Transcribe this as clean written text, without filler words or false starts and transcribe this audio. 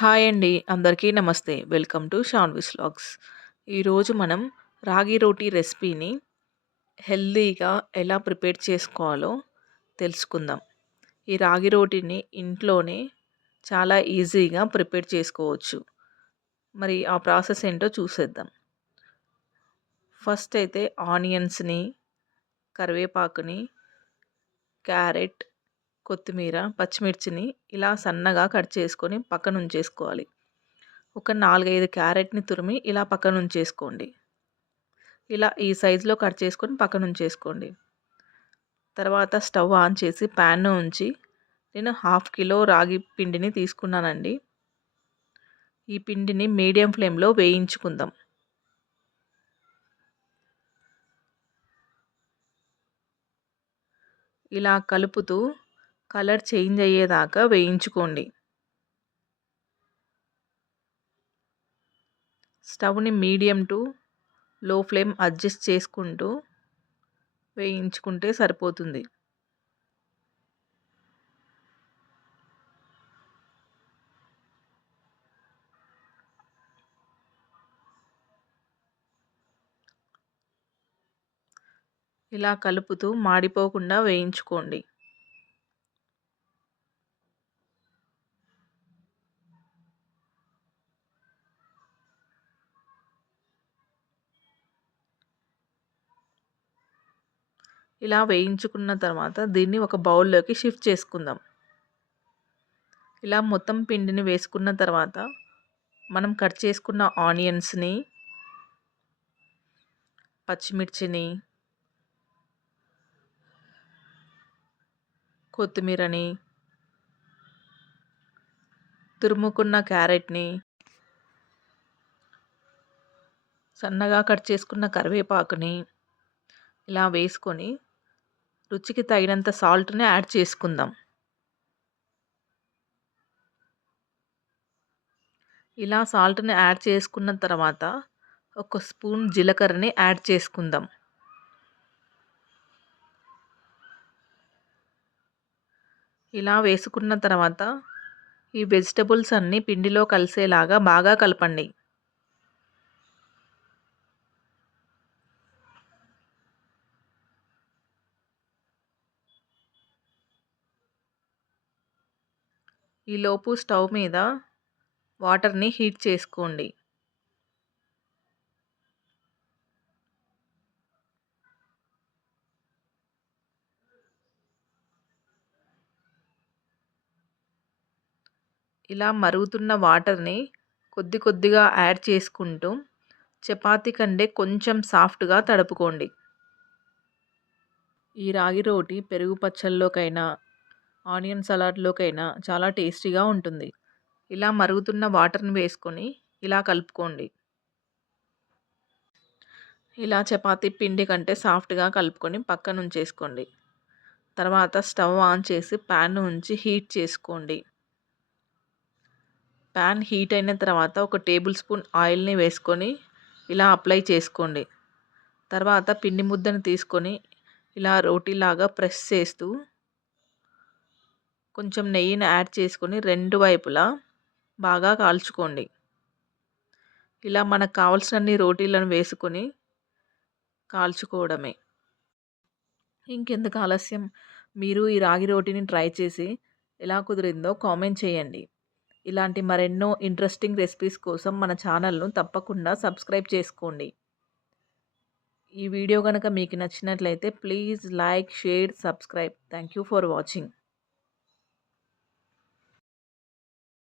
Hi అండి. అందరికీ నమస్తే. Welcome to Shanvi's vlogs. ఈరోజు మనం రాగి రోటీ రెసిపీని హెల్తీగా ఎలా ప్రిపేర్ చేసుకోవాలో తెలుసుకుందాం. ఈ రాగి రోటీని ఇంట్లోనే చాలా ఈజీగా ప్రిపేర్ చేసుకోవచ్చు. మరి ఆ ప్రాసెస్ ఏంటో చూసేద్దాం. ఫస్ట్ అయితే ఆనియన్స్‌ని, కరివేపాకుని, క్యారెట్, కొత్తిమీర, పచ్చిమిర్చిని ఇలా సన్నగా కట్ చేసుకొని పక్కనుంచేసుకోవాలి. ఒక 4, 5 క్యారెట్‌ని తురిమి ఇలా పక్కనుంచేసుకోండి. ఇలా ఈ సైజులో కట్ చేసుకొని పక్కనుంచేసుకోండి. తర్వాత స్టవ్ ఆన్ చేసి ప్యాన్ ఉంచి నేను 1/2 కిలో రాగి పిండిని తీసుకున్నానండి. ఈ పిండిని మీడియం ఫ్లేమ్‌లో వేయించుకుందాం. ఇలా కలుపుతూ కలర్ చేంజ్ అయ్యేదాకా వేయించుకోండి. స్టవ్‌ని మీడియం టు లో ఫ్లేమ్ అడ్జస్ట్ చేసుకుంటూ వేయించుకుంటే సరిపోతుంది. ఇలా కలుపుతూ మాడిపోకుండా వేయించుకోండి. ఇలా వేయించుకున్న తర్వాత దీన్ని ఒక బౌల్‌లోకి షిఫ్ట్ చేసుకుందాం. ఇలా మొత్తం పిండిని వేసుకున్న తర్వాత మనం కట్ చేసుకున్న ఆనియన్స్‌ని, పచ్చిమిర్చిని, కొత్తిమీరని, తురుముకున్న క్యారెట్‌ని, సన్నగా కట్ చేసుకున్న కరివేపాకుని ఇలా వేసుకొని రుచికి తగినంత సాల్ట్‌ని యాడ్ చేసుకుందాం. ఇలా సాల్ట్‌ని యాడ్ చేసుకున్న తర్వాత ఒక స్పూన్ జీలకర్రని యాడ్ చేసుకుందాం. ఇలా వేసుకున్న తర్వాత ఈ వెజిటబుల్స్ అన్నీ పిండిలో కలిసేలాగా బాగా కలపండి. ఈలోపు స్టవ్ మీద వాటర్‌ని హీట్ చేసుకోండి. ఇలా మరుగుతున్న వాటర్‌ని కొద్ది కొద్దిగా యాడ్ చేసుకుంటూ చపాతీ కంటే కొంచెం సాఫ్ట్‌గా తడుపుకోండి. ఈ రాగి రోటి పెరుగు పచ్చళ్ళలోకైనా, ఆనియన్ సలాడ్‌లోకైనా చాలా టేస్టీగా ఉంటుంది. ఇలా మరుగుతున్న వాటర్‌ని వేసుకొని ఇలా కలుపుకోండి. ఇలా చపాతీ పిండి కంటే సాఫ్ట్‌గా కలుపుకొని పక్కనుంచేసుకోండి. తర్వాత స్టవ్ ఆన్ చేసి ప్యాన్ ఉంచి హీట్ చేసుకోండి. ప్యాన్ హీట్ అయిన తర్వాత ఒక టేబుల్ స్పూన్ ఆయిల్‌ని వేసుకొని ఇలా అప్లై చేసుకోండి. తర్వాత పిండి ముద్దను తీసుకొని ఇలా రోటీలాగా ప్రెస్ చేస్తూ కొంచెం నెయ్యిని యాడ్ చేసుకొని 2 వైపులా బాగా కాల్చుకోండి. ఇలా మనకు కావాల్సినన్ని రోటీలను వేసుకొని కాల్చుకోవడమే. ఇంకెందుకు ఆలస్యం, మీరు ఈ రాగి రోటీని ట్రై చేసి ఎలా కుదిరిందో కామెంట్ చేయండి. ఇలాంటి మరెన్నో ఇంట్రెస్టింగ్ రెసిపీస్ కోసం మన ఛానల్‌ను తప్పకుండా సబ్స్క్రైబ్ చేసుకోండి. ఈ వీడియో గనుక మీకు నచ్చినట్లయితే please like, share, subscribe. Thank you for watching.